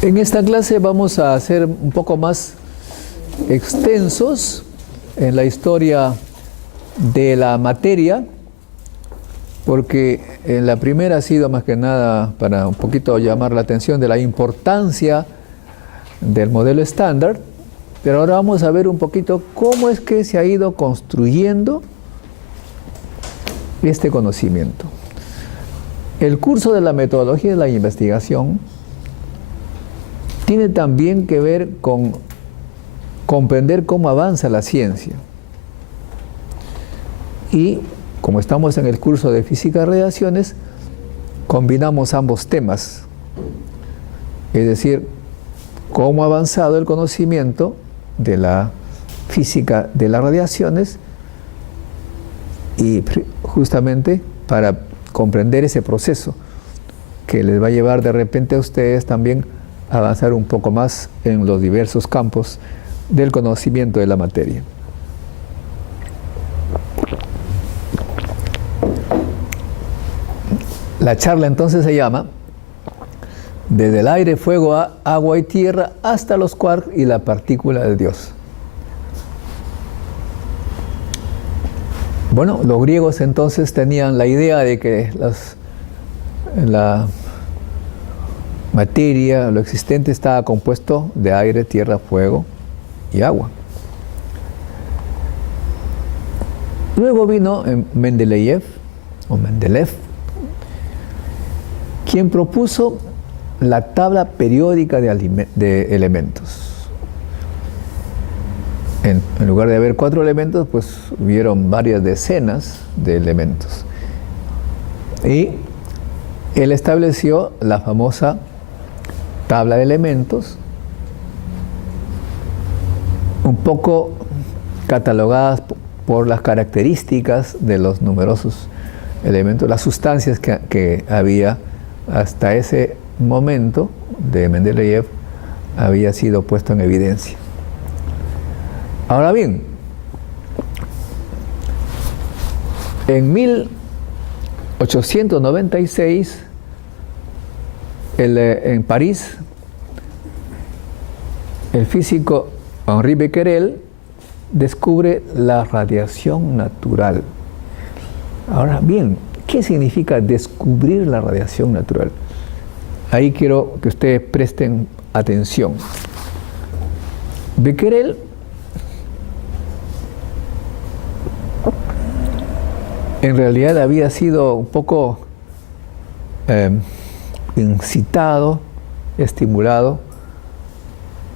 En esta clase vamos a ser un poco más extensos en la historia de la materia, porque en la primera ha sido más que nada para un poquito llamar la atención de la importancia del modelo estándar, pero ahora vamos a ver un poquito cómo es que se ha ido construyendo este conocimiento. El curso de la metodología de la investigación tiene también que ver con comprender cómo avanza la ciencia. Y como estamos en el curso de física de radiaciones, combinamos ambos temas. Es decir, cómo ha avanzado el conocimiento de la física de las radiaciones y justamente para comprender ese proceso que les va a llevar de repente a ustedes también a avanzar un poco más en los diversos campos del conocimiento de la materia. La charla entonces se llama Desde el aire, fuego, agua y tierra hasta los quarks y la partícula de Dios. Bueno, los griegos entonces tenían la idea de que la materia, lo existente, estaba compuesto de aire, tierra, fuego y agua. Luego vino Mendeleev, quien propuso la tabla periódica de elementos. En lugar de haber 4 elementos, pues hubieron varias decenas de elementos. Y él estableció la famosa tabla de elementos, un poco catalogadas por las características de los numerosos elementos, las sustancias que había hasta ese momento de Mendeleev había sido puesto en evidencia. Ahora bien, en 1896, en París, el físico Henri Becquerel descubre la radiación natural. Ahora bien, ¿qué significa descubrir la radiación natural? Ahí quiero que ustedes presten atención. Becquerel en realidad había sido un poco incitado, estimulado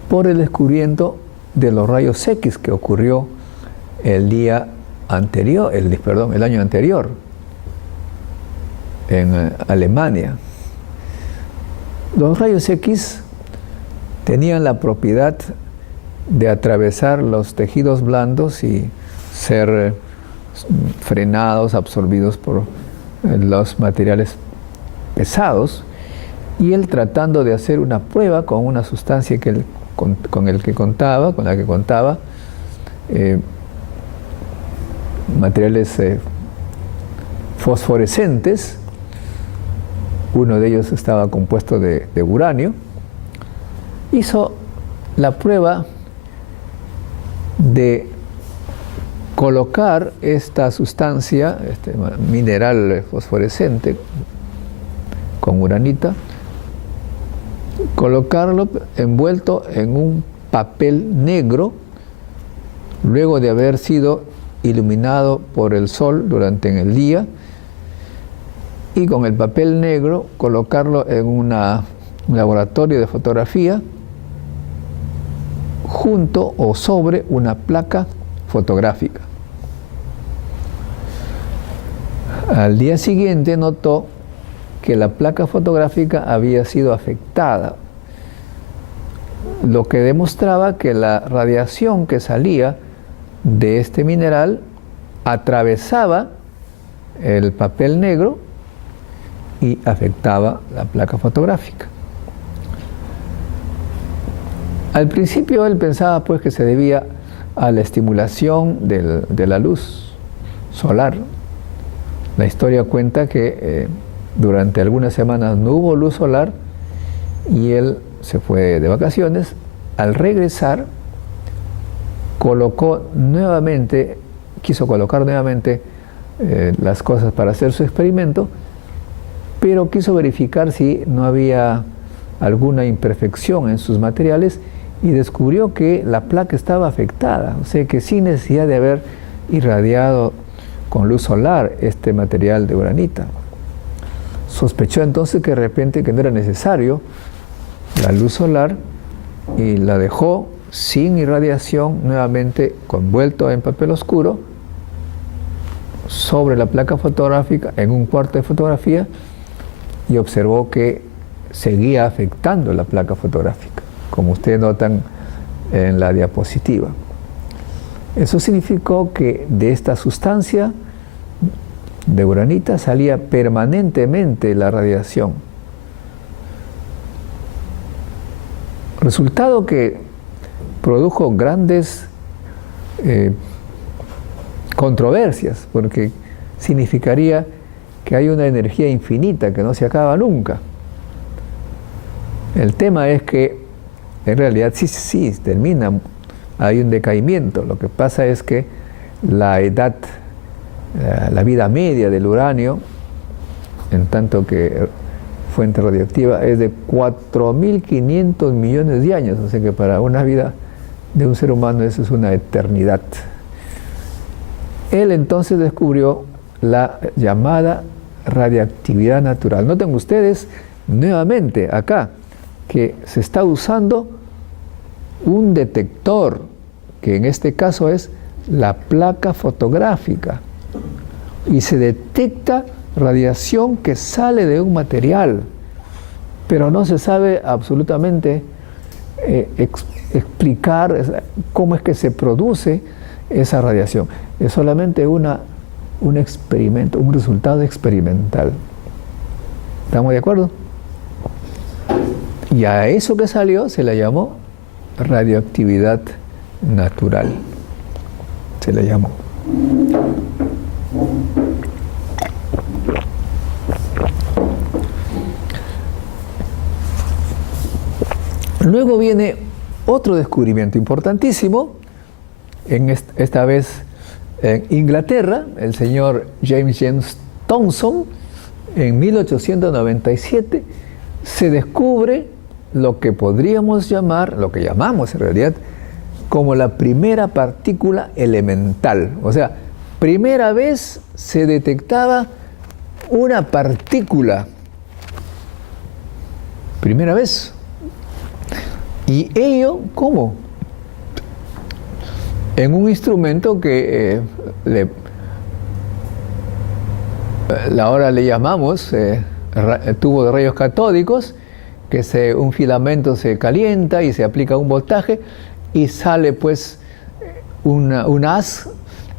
por el descubrimiento de los rayos X que ocurrió el año anterior en Alemania. Los rayos X tenían la propiedad de atravesar los tejidos blandos y ser frenados, absorbidos por los materiales pesados, y él tratando de hacer una prueba con una sustancia con la que contaba, materiales fosforescentes. Uno de ellos estaba compuesto de uranio. Hizo la prueba de colocar esta sustancia, este mineral fosforescente con uranita, colocarlo envuelto en un papel negro luego de haber sido iluminado por el sol durante el día, y con el papel negro colocarlo en un laboratorio de fotografía junto o sobre una placa fotográfica. Al día siguiente notó que la placa fotográfica había sido afectada, lo que demostraba que la radiación que salía de este mineral atravesaba el papel negro y afectaba la placa fotográfica. Al principio él pensaba pues que se debía a la estimulación de la luz solar. La historia cuenta que durante algunas semanas no hubo luz solar y él se fue de vacaciones. Al regresar, quiso colocar nuevamente las cosas para hacer su experimento, pero quiso verificar si no había alguna imperfección en sus materiales y descubrió que la placa estaba afectada, o sea que sin necesidad de haber irradiado con luz solar este material de uranita. Sospechó entonces que de repente que no era necesario la luz solar y la dejó sin irradiación nuevamente envuelto en papel oscuro sobre la placa fotográfica en un cuarto de fotografía y observó que seguía afectando la placa fotográfica, como ustedes notan en la diapositiva. Eso significó que de esta sustancia de uranita salía permanentemente la radiación. Resultado que produjo grandes controversias, porque significaría que hay una energía infinita que no se acaba nunca. El tema es que en realidad sí termina, hay un decaimiento. Lo que pasa es que la vida media del uranio, en tanto que fuente radioactiva, es de 4.500 millones de años, o sea que para una vida de un ser humano eso es una eternidad. Él entonces descubrió la llamada radiactividad natural. Noten ustedes nuevamente acá que se está usando un detector, que en este caso es la placa fotográfica, y se detecta radiación que sale de un material, pero no se sabe absolutamente explicar cómo es que se produce esa radiación. Es solamente un experimento, un resultado experimental. ¿Estamos de acuerdo? Y a eso que salió se le llamó radioactividad natural. Se le llamó. Luego viene otro descubrimiento importantísimo, esta vez en Inglaterra, el señor James Thomson, en 1897, se descubre lo que podríamos llamar, lo que llamamos en realidad, como la primera partícula elemental. O sea, primera vez se detectaba una partícula. Primera vez. ¿Y ello cómo? En un instrumento que ahora le llamamos tubo de rayos catódicos, que un filamento se calienta y se aplica un voltaje y sale pues un haz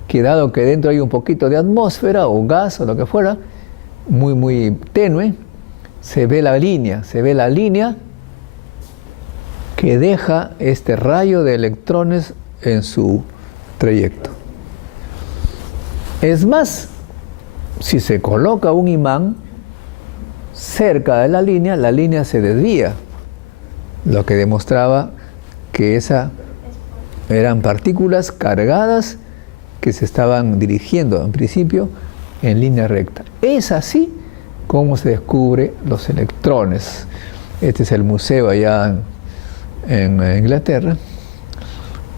que, dado que dentro hay un poquito de atmósfera o gas o lo que fuera, muy tenue, se ve la línea que deja este rayo de electrones en su trayecto. Es más, si se coloca un imán cerca de la línea se desvía, lo que demostraba que eran partículas cargadas que se estaban dirigiendo en principio en línea recta. Es así como se descubre los electrones. Este es el museo allá en Inglaterra.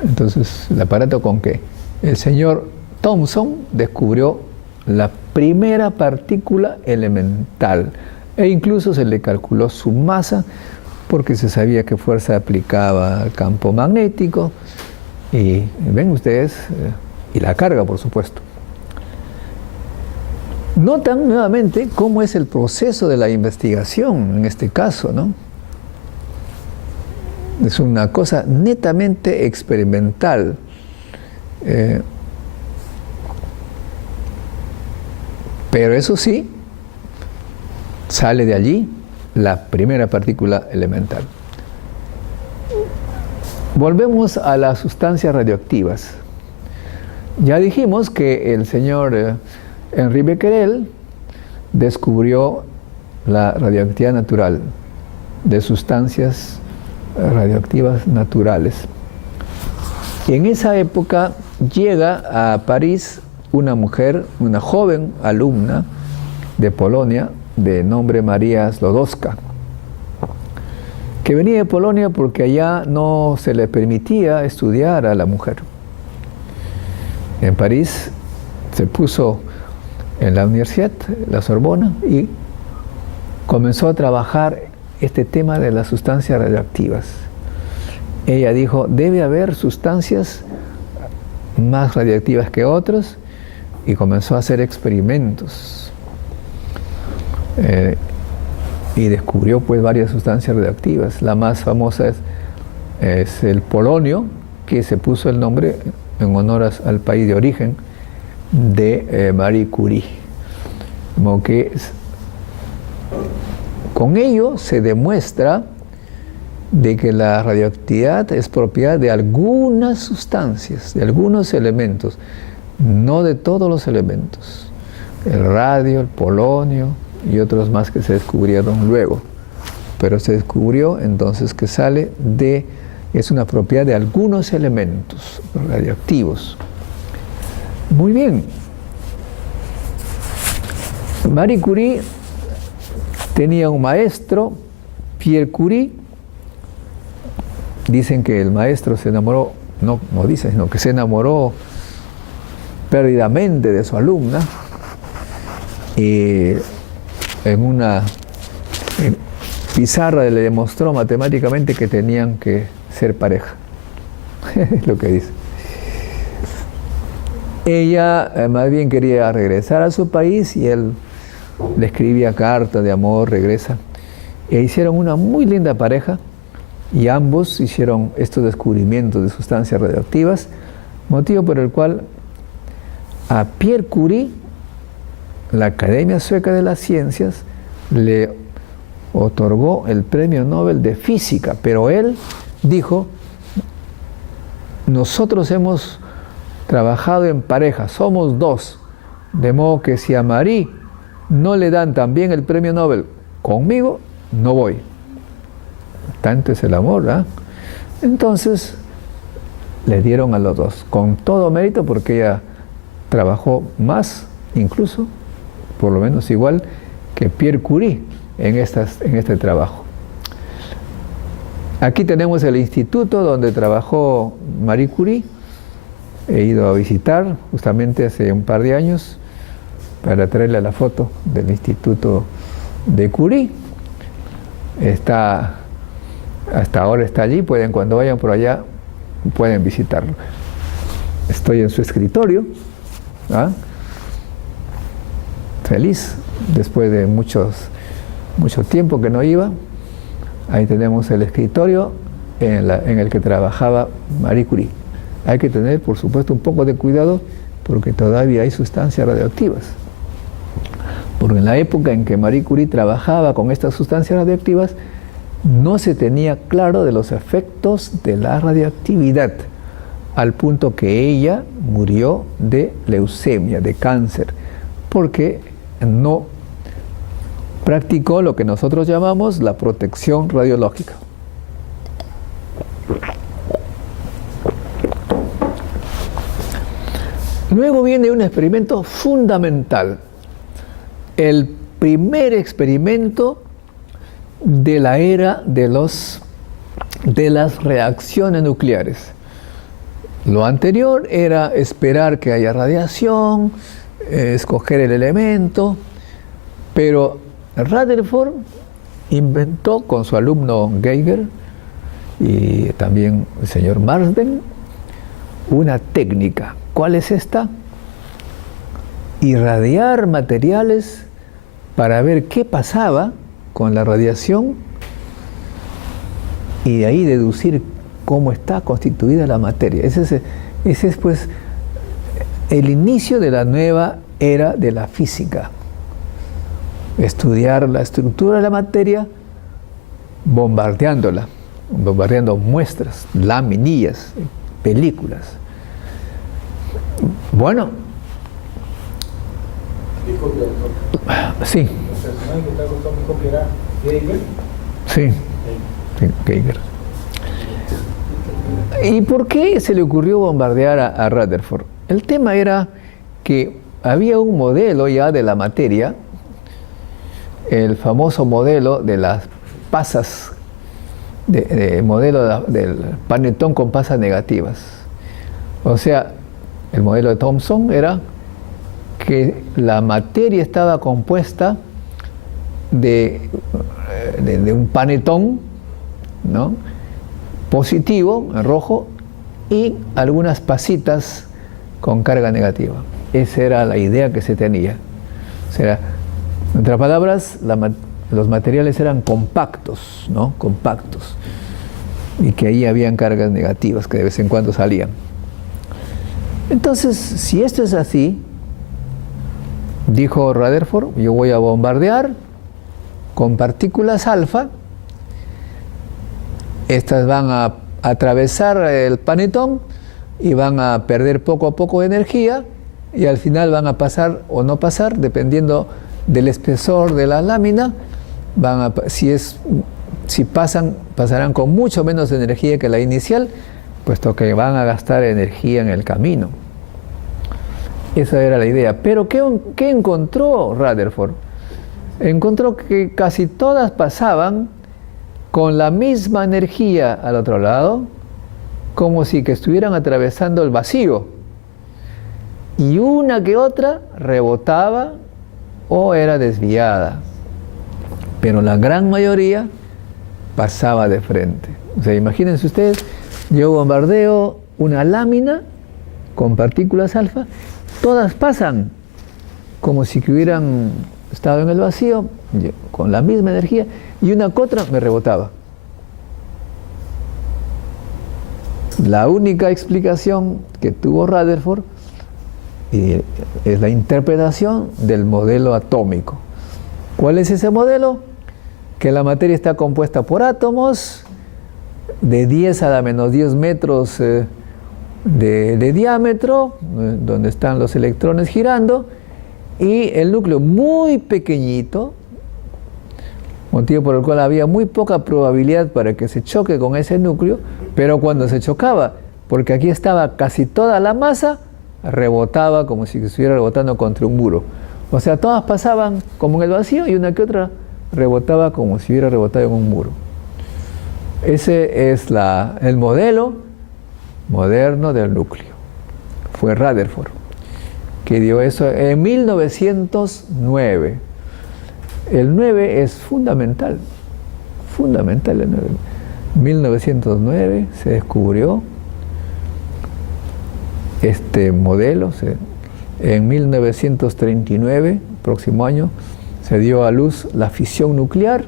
Entonces, el aparato con que el señor Thomson descubrió la primera partícula elemental, e incluso se le calculó su masa porque se sabía qué fuerza aplicaba al campo magnético y ven ustedes, y la carga, por supuesto. Notan nuevamente cómo es el proceso de la investigación en este caso, ¿no? Es una cosa netamente experimental. Pero eso sí, sale de allí la primera partícula elemental. Volvemos a las sustancias radioactivas. Ya dijimos que el señor Henri Becquerel descubrió la radioactividad natural de sustancias radioactivas naturales. Y en esa época llega a París una mujer, una joven alumna de Polonia, de nombre María Sklodowska, que venía de Polonia porque allá no se le permitía estudiar a la mujer. En París se puso en la universidad, la Sorbona, y comenzó a trabajar este tema de las sustancias radioactivas. Ella dijo, debe haber sustancias más radiactivas que otras, y comenzó a hacer experimentos. Y descubrió pues varias sustancias radioactivas. La más famosa es el polonio, que se puso el nombre en honor al país de origen de Marie Curie. Como que con ello se demuestra de que la radioactividad es propiedad de algunas sustancias, de algunos elementos, no de todos los elementos. El radio, el polonio y otros más que se descubrieron luego. Pero se descubrió entonces que es una propiedad de algunos elementos radioactivos. Muy bien. Marie Curie tenía un maestro, Pierre Curie. Dicen que el maestro se enamoró, no dicen, sino que se enamoró perdidamente de su alumna. Y en una pizarra le demostró matemáticamente que tenían que ser pareja. Es lo que dice. Ella más bien quería regresar a su país y él le escribía cartas de amor, regresa. E hicieron una muy linda pareja y ambos hicieron estos descubrimientos de sustancias radioactivas, motivo por el cual a Pierre Curie la Academia Sueca de las Ciencias le otorgó el Premio Nobel de Física, pero él dijo, nosotros hemos trabajado en pareja, somos dos, de modo que si a Marie no le dan también el Premio Nobel conmigo, no voy. Tanto es el amor, ¿verdad? Entonces le dieron a los dos, con todo mérito, porque ella trabajó más, incluso, por lo menos igual que Pierre Curie en este trabajo. Aquí tenemos el instituto donde trabajó Marie Curie. He ido a visitar justamente hace un par de años para traerle la foto del instituto de Curie. Hasta ahora está allí, cuando vayan por allá pueden visitarlo. Estoy en su escritorio, ¿ah? Feliz, después de mucho tiempo que no iba. Ahí tenemos el escritorio en el que trabajaba Marie Curie. Hay que tener, por supuesto, un poco de cuidado porque todavía hay sustancias radioactivas. Porque en la época en que Marie Curie trabajaba con estas sustancias radioactivas, no se tenía claro de los efectos de la radioactividad, al punto que ella murió de leucemia, de cáncer, porque no practicó lo que nosotros llamamos la protección radiológica. Luego viene un experimento fundamental, el primer experimento de la era de las reacciones nucleares. Lo anterior era esperar que haya radiación, escoger el elemento, pero Rutherford inventó con su alumno Geiger y también el señor Marsden una técnica. ¿Cuál es esta? Irradiar materiales para ver qué pasaba con la radiación y de ahí deducir cómo está constituida la materia. Ese es pues el inicio de la nueva era de la física. Estudiar la estructura de la materia bombardeando muestras, laminillas, películas. Bueno. Sí. ¿El personaje que está con mi copia era Geiger? Sí, Geiger. ¿Y por qué se le ocurrió bombardear a Rutherford? El tema era que había un modelo ya de la materia, el famoso modelo de las pasas, modelo del panetón con pasas negativas. O sea, el modelo de Thomson era que la materia estaba compuesta de un panetón, ¿no?, positivo, en rojo, y algunas pasitas con carga negativa. Esa era la idea que se tenía. O sea, en otras palabras, los materiales eran compactos, ¿no?, compactos, y que ahí habían cargas negativas que de vez en cuando salían. Entonces, si esto es así, dijo Rutherford, yo voy a bombardear con partículas alfa. Estas van a atravesar el panetón y van a perder poco a poco energía, y al final van a pasar o no pasar, dependiendo del espesor de la lámina. Si pasan, pasarán con mucho menos energía que la inicial, puesto que van a gastar energía en el camino. Esa era la idea. Pero ¿qué encontró Rutherford? Encontró que casi todas pasaban con la misma energía al otro lado, como si que estuvieran atravesando el vacío. Y una que otra rebotaba o era desviada. Pero la gran mayoría pasaba de frente. O sea, imagínense ustedes, yo bombardeo una lámina con partículas alfa, todas pasan como si que hubieran estado en el vacío, con la misma energía, y una que otra me rebotaba. La única explicación que tuvo Rutherford es la interpretación del modelo atómico. ¿Cuál es ese modelo? Que la materia está compuesta por átomos de 10 a la menos 10 metros de diámetro, donde están los electrones girando, y el núcleo muy pequeñito, motivo por el cual había muy poca probabilidad para que se choque con ese núcleo, pero cuando se chocaba, porque aquí estaba casi toda la masa, rebotaba como si estuviera rebotando contra un muro. O sea, todas pasaban como en el vacío y una que otra rebotaba como si hubiera rebotado en un muro. Ese es el modelo moderno del núcleo. Fue Rutherford que dio eso en 1909. El 9 es fundamental, fundamental el 9. 1909 se descubrió este modelo. En 1939, próximo año, se dio a luz la fisión nuclear,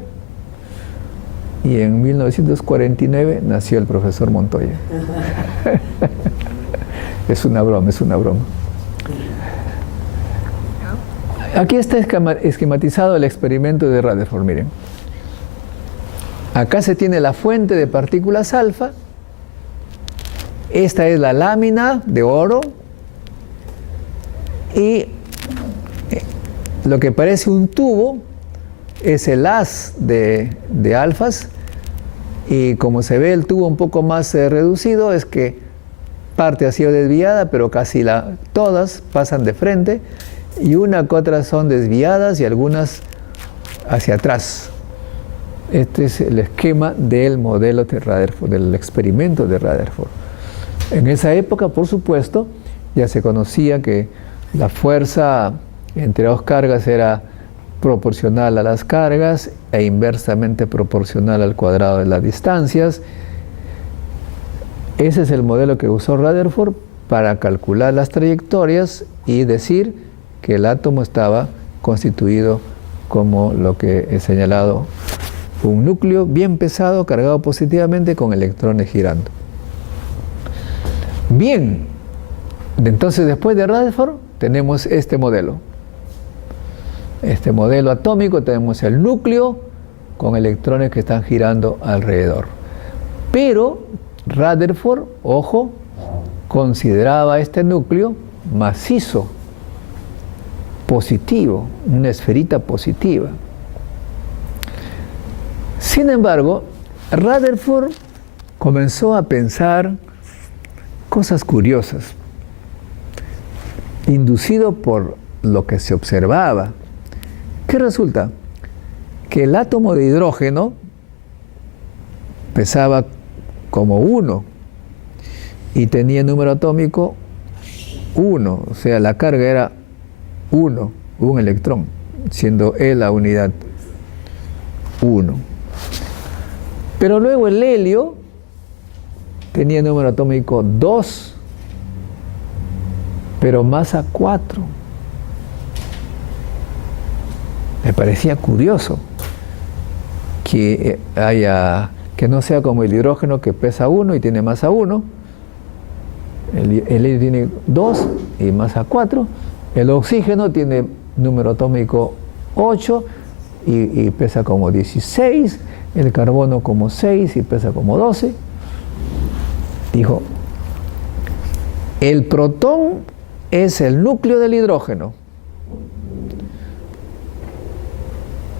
y en 1949 nació el profesor Montoya. Es una broma, es una broma. Aquí está esquematizado el experimento de Rutherford, miren. Acá se tiene la fuente de partículas alfa. Esta es la lámina de oro. Y lo que parece un tubo es el haz de alfas. Y como se ve el tubo un poco más reducido, es que parte ha sido desviada, pero casi todas pasan de frente. Y una que otras son desviadas y algunas hacia atrás. Este es el esquema del modelo de Rutherford, del experimento de Rutherford. En esa época, por supuesto, ya se conocía que la fuerza entre dos cargas era proporcional a las cargas e inversamente proporcional al cuadrado de las distancias. Ese es el modelo que usó Rutherford para calcular las trayectorias y decir que el átomo estaba constituido como lo que he señalado, un núcleo bien pesado cargado positivamente con electrones girando. Bien, entonces después de Rutherford tenemos este modelo atómico. Tenemos el núcleo con electrones que están girando alrededor. Pero Rutherford, ojo, consideraba este núcleo macizo, positivo, una esferita positiva. Sin embargo, Rutherford comenzó a pensar cosas curiosas. Inducido por lo que se observaba, ¿qué resulta? Que el átomo de hidrógeno pesaba como 1 y tenía número atómico 1, o sea, la carga era 1, un electrón, siendo E la unidad 1. Pero luego el helio tenía número atómico 2, pero masa 4. Me parecía curioso que no sea como el hidrógeno, que pesa 1 y tiene masa 1. El helio tiene 2 y masa 4. El oxígeno tiene número atómico 8 y pesa como 16. El carbono como 6 y pesa como 12. Dijo, el protón es el núcleo del hidrógeno.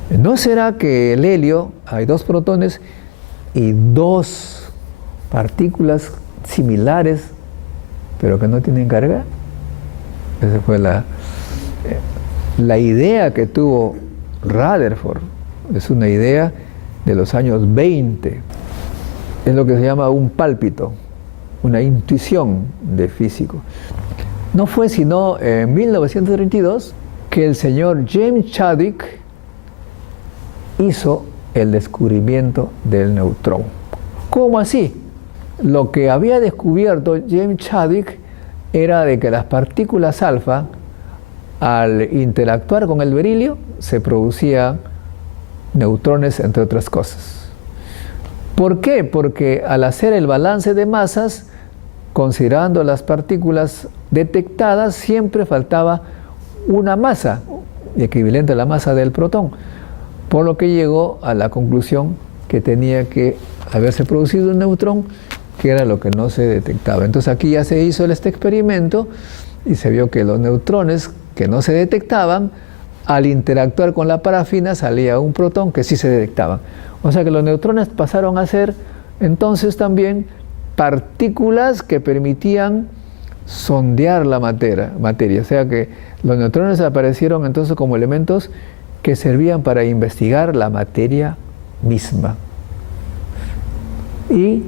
¿No será que el helio, hay 2 protones y 2 partículas similares, pero que no tienen carga? Esa fue la idea que tuvo Rutherford. Es una idea de los años 20. Es lo que se llama un pálpito, una intuición de físico. No fue sino en 1932 que el señor James Chadwick hizo el descubrimiento del neutrón. ¿Cómo así? Lo que había descubierto James Chadwick era de que las partículas alfa, al interactuar con el berilio, se producían neutrones, entre otras cosas. ¿Por qué? Porque al hacer el balance de masas, considerando las partículas detectadas, siempre faltaba una masa equivalente a la masa del protón, por lo que llegó a la conclusión que tenía que haberse producido un neutrón, que era lo que no se detectaba. Entonces aquí ya se hizo este experimento y se vio que los neutrones que no se detectaban, al interactuar con la parafina salía un protón que sí se detectaba. O sea que los neutrones pasaron a ser entonces también partículas que permitían sondear la materia. O sea que los neutrones aparecieron entonces como elementos que servían para investigar la materia misma. Y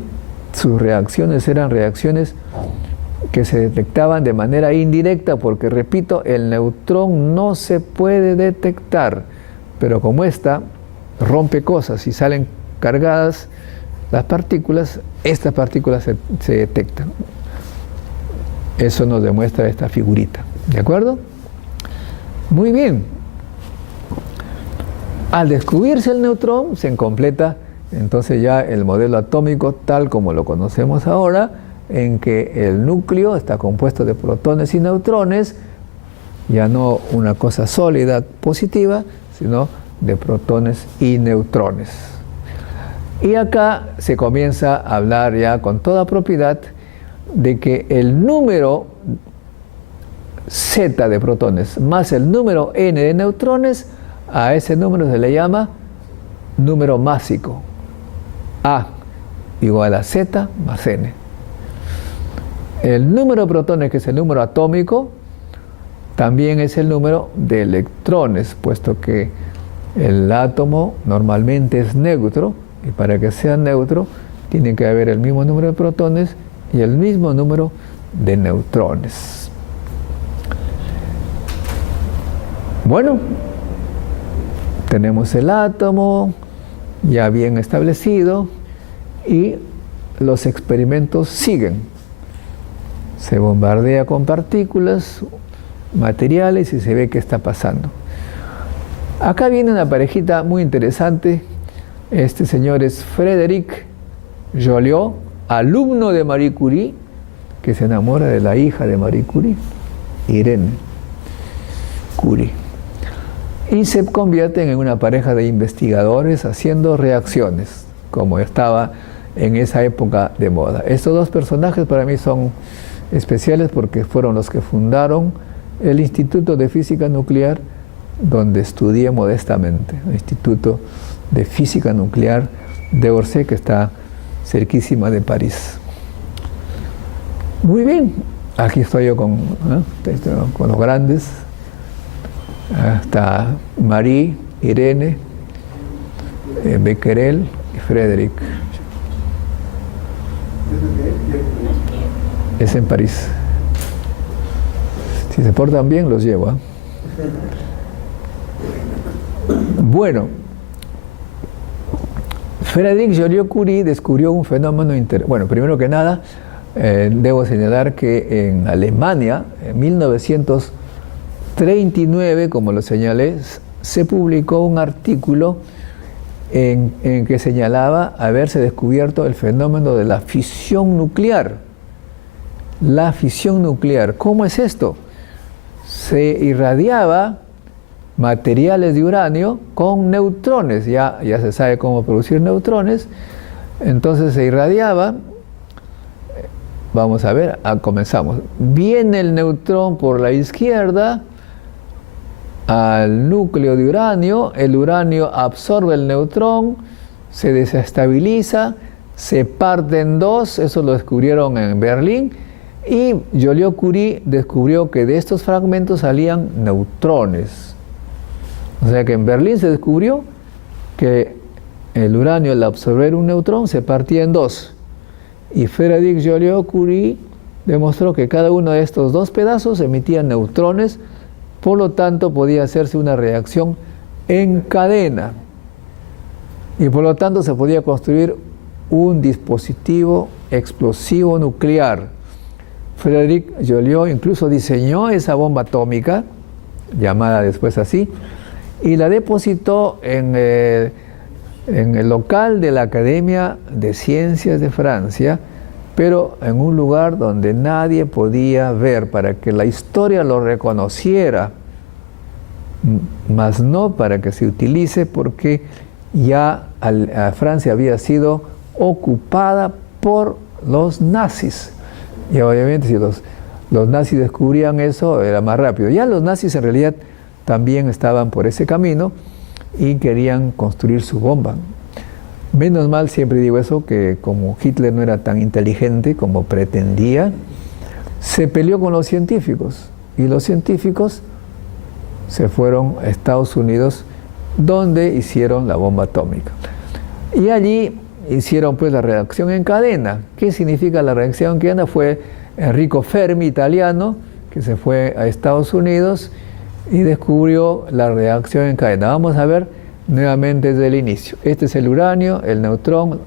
sus reacciones eran reacciones que se detectaban de manera indirecta, porque, repito, el neutrón no se puede detectar, pero como esta rompe cosas y salen cargadas las partículas, estas partículas se detectan. Eso nos demuestra esta figurita, ¿de acuerdo? Muy bien. Al descubrirse el neutrón, se completa entonces ya el modelo atómico tal como lo conocemos ahora, en que el núcleo está compuesto de protones y neutrones, ya no una cosa sólida positiva, sino de protones y neutrones. Y acá se comienza a hablar ya con toda propiedad de que el número Z de protones más el número N de neutrones, a ese número se le llama número másico. A igual a Z más N. El número de protones, que es el número atómico, también es el número de electrones, puesto que el átomo normalmente es neutro, y para que sea neutro tiene que haber el mismo número de protones y el mismo número de neutrones. Bueno, tenemos el átomo ya bien establecido y los experimentos siguen. Se bombardea con partículas, materiales, y se ve qué está pasando. Acá viene una parejita muy interesante. Este señor es Frédéric Joliot, alumno de Marie Curie, que se enamora de la hija de Marie Curie, Irene Curie. Y se convierten en una pareja de investigadores haciendo reacciones, como estaba en esa época de moda. Estos dos personajes para mí son especiales porque fueron los que fundaron el Instituto de Física Nuclear, donde estudié modestamente, el Instituto de Física Nuclear de Orsay, que está cerquísima de París. Muy bien, aquí estoy yo con los grandes, hasta Marie, Irene, Becquerel y Frédéric. Es en París. Si se portan bien, los llevo. Bueno, Frédéric Joliot-Curie descubrió un fenómeno interesante. Bueno, primero que nada, debo señalar que en Alemania, en 1939, como lo señalé, se publicó un artículo en que señalaba haberse descubierto el fenómeno de la fisión nuclear. La fisión nuclear, ¿cómo es esto? Se irradiaba materiales de uranio con neutrones, ya se sabe cómo producir neutrones, entonces se irradiaba, vamos a ver, comenzamos. Viene el neutrón por la izquierda al núcleo de uranio, el uranio absorbe el neutrón, se desestabiliza, se parte en dos, eso lo descubrieron en Berlín, y Joliot-Curie descubrió que de estos fragmentos salían neutrones. O sea que en Berlín se descubrió que el uranio, al absorber un neutrón, se partía en dos. Y Frédéric Joliot-Curie demostró que cada uno de estos dos pedazos emitía neutrones, por lo tanto podía hacerse una reacción en cadena. Y por lo tanto se podía construir un dispositivo explosivo nuclear. Frédéric Joliot incluso diseñó esa bomba atómica, llamada después así, y la depositó en el local de la Academia de Ciencias de Francia, pero en un lugar donde nadie podía ver, para que la historia lo reconociera, mas no para que se utilice, porque ya Francia había sido ocupada por los nazis. Y obviamente si los nazis descubrían eso, era más rápido. Ya los nazis en realidad también estaban por ese camino y querían construir su bomba. Menos mal, siempre digo eso, que como Hitler no era tan inteligente como pretendía, se peleó con los científicos, y los científicos se fueron a Estados Unidos, donde hicieron la bomba atómica. Y allí hicieron pues la reacción en cadena. ¿Qué significa la reacción en cadena? Fue Enrico Fermi, italiano, que se fue a Estados Unidos y descubrió la reacción en cadena. Vamos a ver nuevamente desde el inicio. Este es el uranio, el neutrón,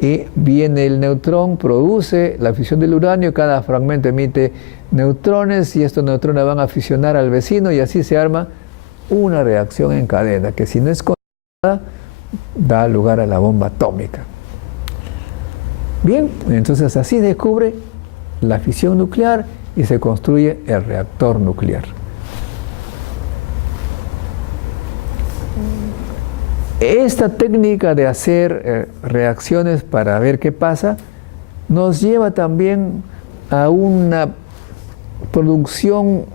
y viene el neutrón, produce la fisión del uranio, cada fragmento emite neutrones, y estos neutrones van a fisionar al vecino, y así se arma una reacción en cadena, que si no es controlada, da lugar a la bomba atómica. Bien, entonces así descubre la fisión nuclear y se construye el reactor nuclear. Esta técnica de hacer reacciones para ver qué pasa nos lleva también a una producción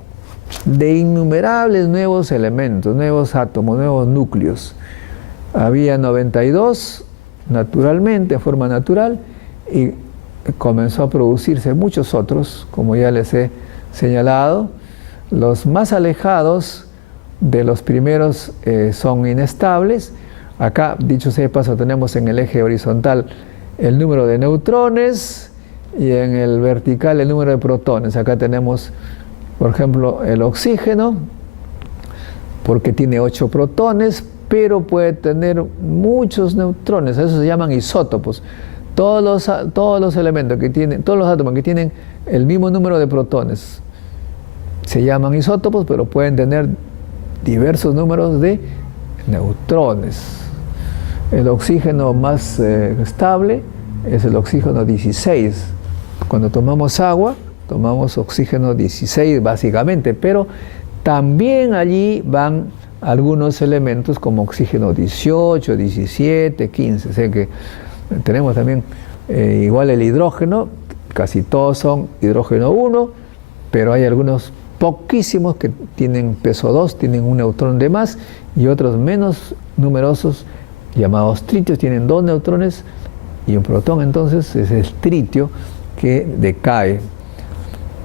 de innumerables nuevos elementos, nuevos átomos, nuevos núcleos. Había 92 naturalmente, de forma natural, y comenzó a producirse muchos otros, como ya les he señalado. Los más alejados de los primeros son inestables. Acá, dicho sea de paso, tenemos en el eje horizontal el número de neutrones y en el vertical el número de protones. Acá tenemos, por ejemplo, el oxígeno, porque tiene 8 protones, pero puede tener muchos neutrones. Eso se llaman isótopos. Todos los elementos que tienen, todos los átomos que tienen el mismo número de protones se llaman isótopos, pero pueden tener diversos números de neutrones. El oxígeno más estable es el oxígeno 16. Cuando tomamos agua, tomamos oxígeno 16 básicamente, pero también allí van algunos elementos como oxígeno 18, 17, 15. O sea que tenemos también igual el hidrógeno, casi todos son hidrógeno 1, pero hay algunos poquísimos que tienen peso 2, tienen un neutrón de más, y otros menos numerosos, llamados tritios, tienen 2 neutrones y un protón. Entonces es el tritio que decae.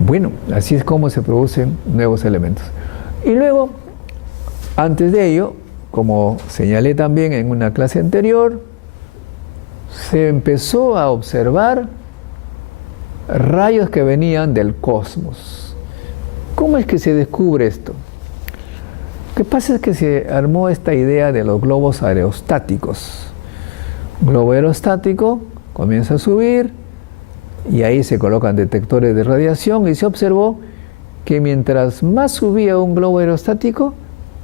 Bueno, así es como se producen nuevos elementos. Y luego, antes de ello, como señalé también en una clase anterior, se empezó a observar rayos que venían del cosmos. ¿Cómo es que se descubre esto? Lo que pasa es que se armó esta idea de los globos aerostáticos. Un globo aerostático comienza a subir y ahí se colocan detectores de radiación y se observó que mientras más subía un globo aerostático,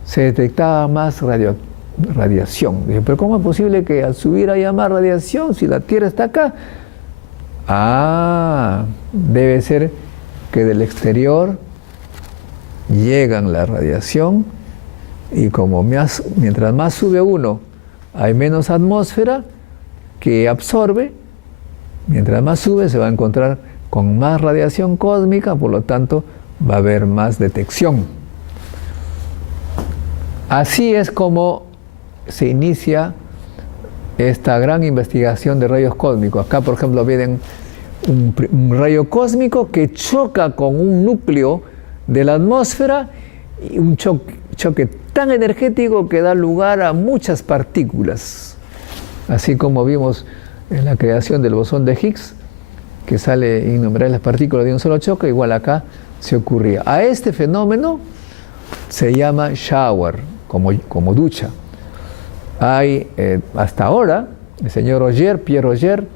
se detectaba más radiación. Dije, pero ¿cómo es posible que al subir haya más radiación si la Tierra está acá? Ah, debe ser que del exterior llegan la radiación y como mientras más sube uno, hay menos atmósfera que absorbe. Mientras más sube se va a encontrar con más radiación cósmica, por lo tanto va a haber más detección. Así es como se inicia esta gran investigación de rayos cósmicos. Acá, por ejemplo, vienen un rayo cósmico que choca con un núcleo de la atmósfera y un choque tan energético que da lugar a muchas partículas. Así como vimos en la creación del bosón de Higgs, que sale innumerables partículas de un solo choque, igual acá se ocurría. A este fenómeno se llama shower, como ducha. Hay, hasta ahora, el señor Pierre Auger,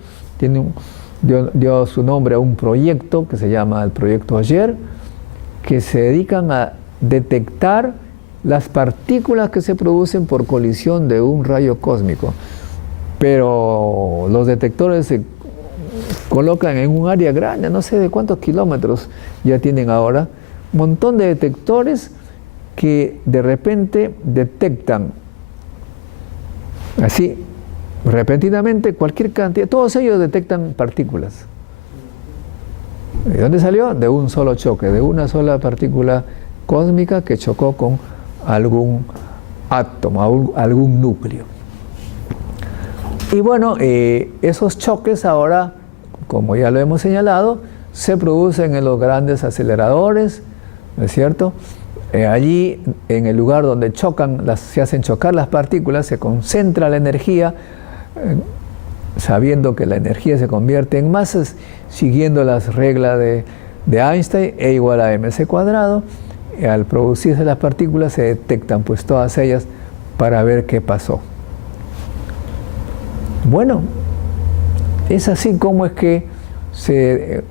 dio su nombre a un proyecto que se llama el Proyecto Auger, que se dedican a detectar las partículas que se producen por colisión de un rayo cósmico. Pero los detectores se colocan en un área grande, no sé de cuántos kilómetros ya tienen ahora, un montón de detectores que de repente detectan así, repentinamente, cualquier cantidad, todos ellos detectan partículas. ¿De dónde salió? De un solo choque, de una sola partícula cósmica que chocó con algún átomo, algún núcleo. Y bueno, esos choques ahora, como ya lo hemos señalado, se producen en los grandes aceleradores, ¿no es cierto? Allí, en el lugar donde se hacen chocar las partículas, se concentra la energía, sabiendo que la energía se convierte en masas, siguiendo las reglas de Einstein, E igual a mc cuadrado. Al producirse las partículas se detectan pues todas ellas para ver qué pasó. Bueno, es así como es que se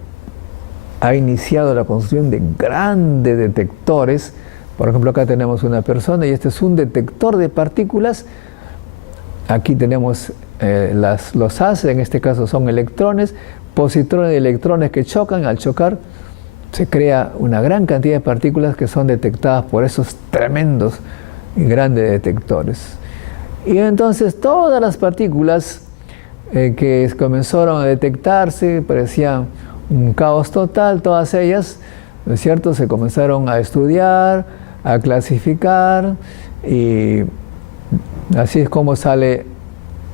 ha iniciado la construcción de grandes detectores. Por ejemplo, acá tenemos una persona y este es un detector de partículas. Aquí tenemos los haces, en este caso son electrones, positrones y electrones que chocan. Al chocar se crea una gran cantidad de partículas que son detectadas por esos tremendos y grandes detectores. Y entonces todas las partículas que comenzaron a detectarse parecían un caos total, todas ellas, ¿no es cierto?, se comenzaron a estudiar, a clasificar, y así es como sale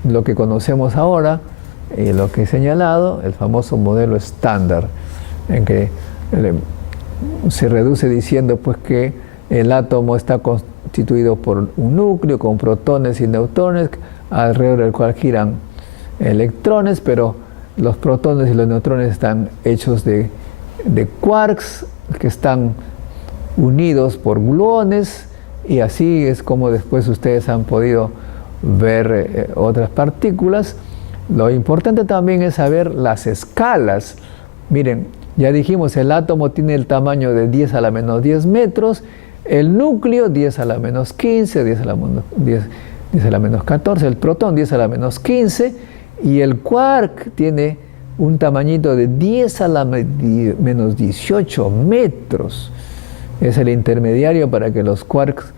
lo que conocemos ahora, y lo que he señalado, el famoso modelo estándar, en que se reduce diciendo pues que el átomo está constituido por un núcleo con protones y neutrones, alrededor del cual giran electrones, pero los protones y los neutrones están hechos de quarks que están unidos por gluones, y así es como después ustedes han podido ver otras partículas. Lo importante también es saber las escalas. Miren, ya dijimos, el átomo tiene el tamaño de 10 a la menos 10 metros, el núcleo 10 a la menos 15, 10 a la menos 14, el protón 10 a la menos 15, y el quark tiene un tamañito de 10 a la menos 18 metros. Es el intermediario para que los quarks,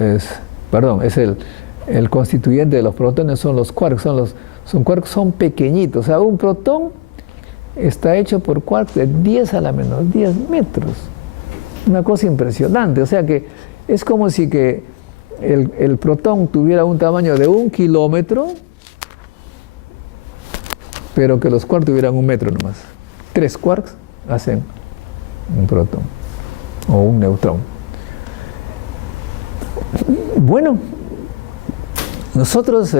es el constituyente de los protones son los quarks, son pequeñitos. O sea, un protón está hecho por quarks de 10 a la menos 10 metros. Una cosa impresionante. O sea que es como si que el protón tuviera un tamaño de 1 kilómetro, pero que los quarks tuvieran 1 metro nomás. 3 quarks hacen un protón o un neutrón. Bueno, nosotros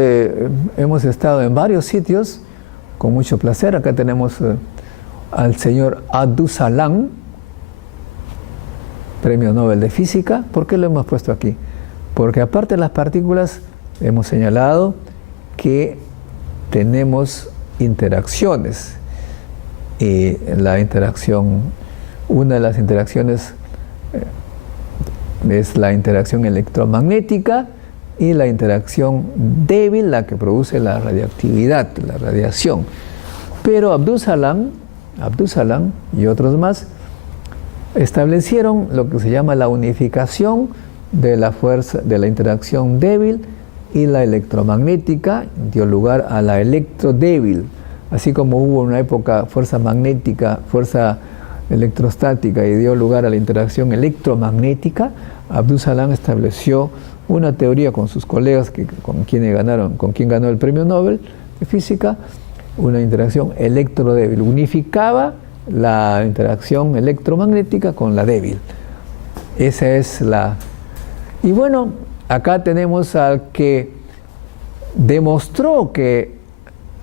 hemos estado en varios sitios con mucho placer. Acá tenemos al señor Abdus Salam, Premio Nobel de Física. ¿Por qué lo hemos puesto aquí? Porque aparte de las partículas, hemos señalado que tenemos interacciones. Y la interacción, una de las interacciones es la interacción electromagnética y la interacción débil, la que produce la radioactividad, la radiación. Pero Abdus Salam y otros más establecieron lo que se llama la unificación de la fuerza, de la interacción débil y la electromagnética, dio lugar a la electrodébil. Así como hubo en una época fuerza magnética, fuerza electrostática y dio lugar a la interacción electromagnética, Abdus Salam estableció una teoría con sus colegas con quien ganó el Premio Nobel de Física, una interacción electrodébil. Unificaba la interacción electromagnética con la débil. Esa es la... Y bueno, acá tenemos al que demostró que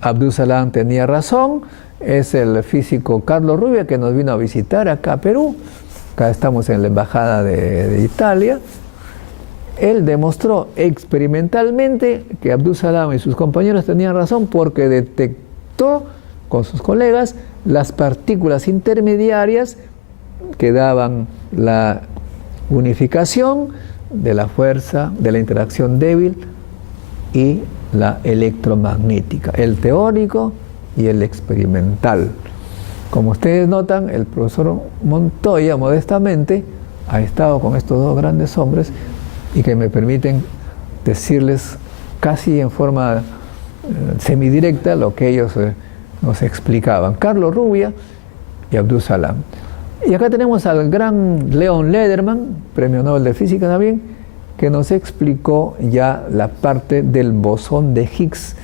Abdus Salam tenía razón, es el físico Carlos Rubbia, que nos vino a visitar acá a Perú. Acá estamos en la embajada de Italia. Él demostró experimentalmente que Abdus Salam y sus compañeros tenían razón porque detectó con sus colegas las partículas intermediarias que daban la unificación de la fuerza, de la interacción débil y la electromagnética, el teórico y el experimental. Como ustedes notan, el profesor Montoya modestamente ha estado con estos dos grandes hombres y que me permiten decirles casi en forma semidirecta lo que ellos nos explicaban. Carlos Rubbia y Abdus Salam. Y acá tenemos al gran Leon Lederman, Premio Nobel de Física también, que nos explicó ya la parte del bosón de Higgs,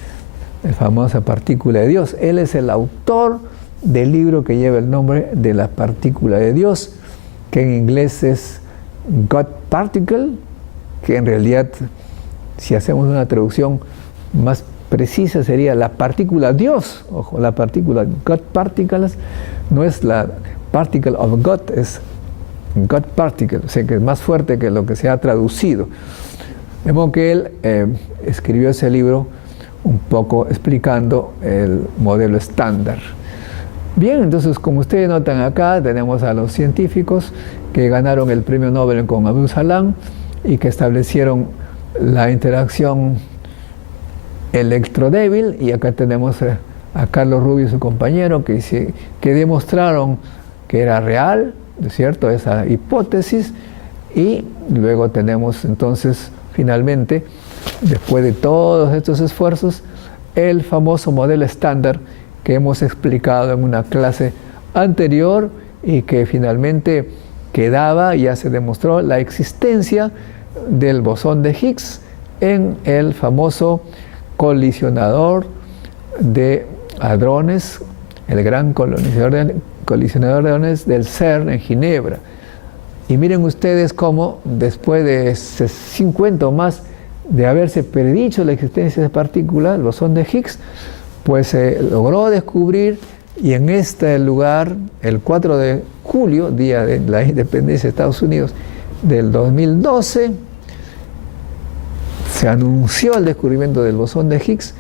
la famosa partícula de Dios. Él es el autor del libro que lleva el nombre de la partícula de Dios, que en inglés es God Particle, que en realidad, si hacemos una traducción más precisa, sería la partícula Dios. Ojo, la partícula God Particles no es la particle of God, es God Particle, o sea que es más fuerte que lo que se ha traducido. De modo que él escribió ese libro un poco explicando el modelo estándar. Bien, entonces como ustedes notan acá, tenemos a los científicos que ganaron el Premio Nobel con Abdus Salam y que establecieron la interacción electrodébil, y acá tenemos a Carlos Rubbia y su compañero que demostraron que era real, ¿no es cierto?, esa hipótesis. Y luego tenemos entonces finalmente, después de todos estos esfuerzos, el famoso modelo estándar que hemos explicado en una clase anterior y que finalmente quedaba, ya se demostró la existencia del bosón de Higgs en el famoso colisionador de hadrones, el gran colisionador de hadrones del CERN en Ginebra. Y miren ustedes cómo después de 50 o más de haberse predicho la existencia de partículas, el bosón de Higgs, pues se logró descubrir, y en este lugar, el 4 de julio, día de la independencia de Estados Unidos del 2012, se anunció el descubrimiento del bosón de Higgs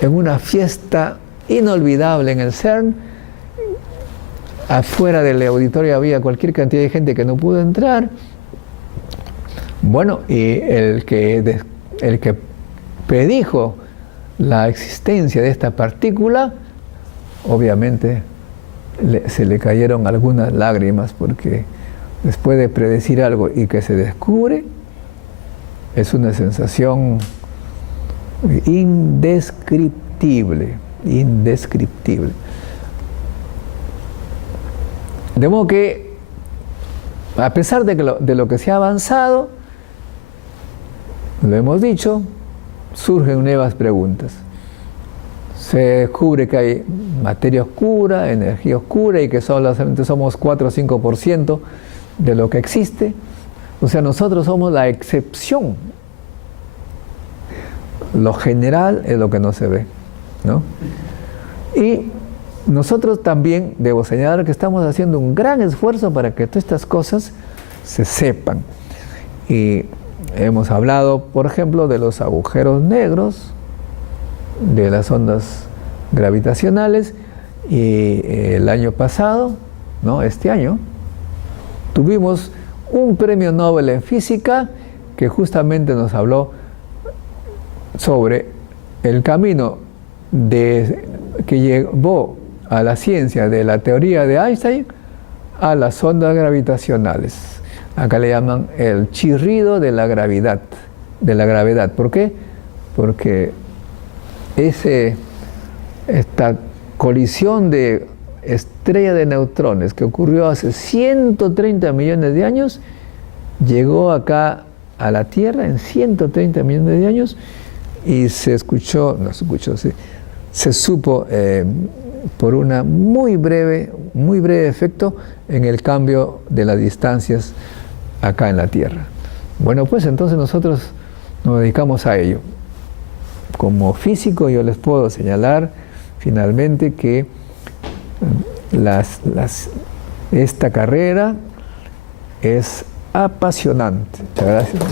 en una fiesta inolvidable en el CERN. Afuera del auditorio había cualquier cantidad de gente que no pudo entrar. Bueno, y el que predijo la existencia de esta partícula, obviamente se le cayeron algunas lágrimas, porque después de predecir algo y que se descubre, es una sensación indescriptible, indescriptible. De modo que, a pesar de lo que se ha avanzado, lo hemos dicho, surgen nuevas preguntas. se descubre que hay materia oscura, energía oscura y que solamente somos 4 o 5% de lo que existe. O sea, nosotros somos la excepción. Lo general es lo que no se ve, ¿no? Y nosotros también, debo señalar que estamos haciendo un gran esfuerzo para que todas estas cosas se sepan. Y hemos hablado, por ejemplo, de los agujeros negros, de las ondas gravitacionales, y el año pasado, ¿no? Este año, tuvimos un premio Nobel en física que justamente nos habló sobre el camino que llevó a la ciencia de la teoría de Einstein a las ondas gravitacionales. Acá le llaman el chirrido de la gravedad. ¿Por qué? Porque esta colisión de estrella de neutrones que ocurrió hace 130 millones de años, llegó acá a la Tierra en 130 millones de años y se supo por una muy breve efecto en el cambio de las distancias acá en la Tierra. Bueno, pues entonces nosotros nos dedicamos a ello. Como físico yo les puedo señalar finalmente que esta carrera es apasionante. Muchas gracias.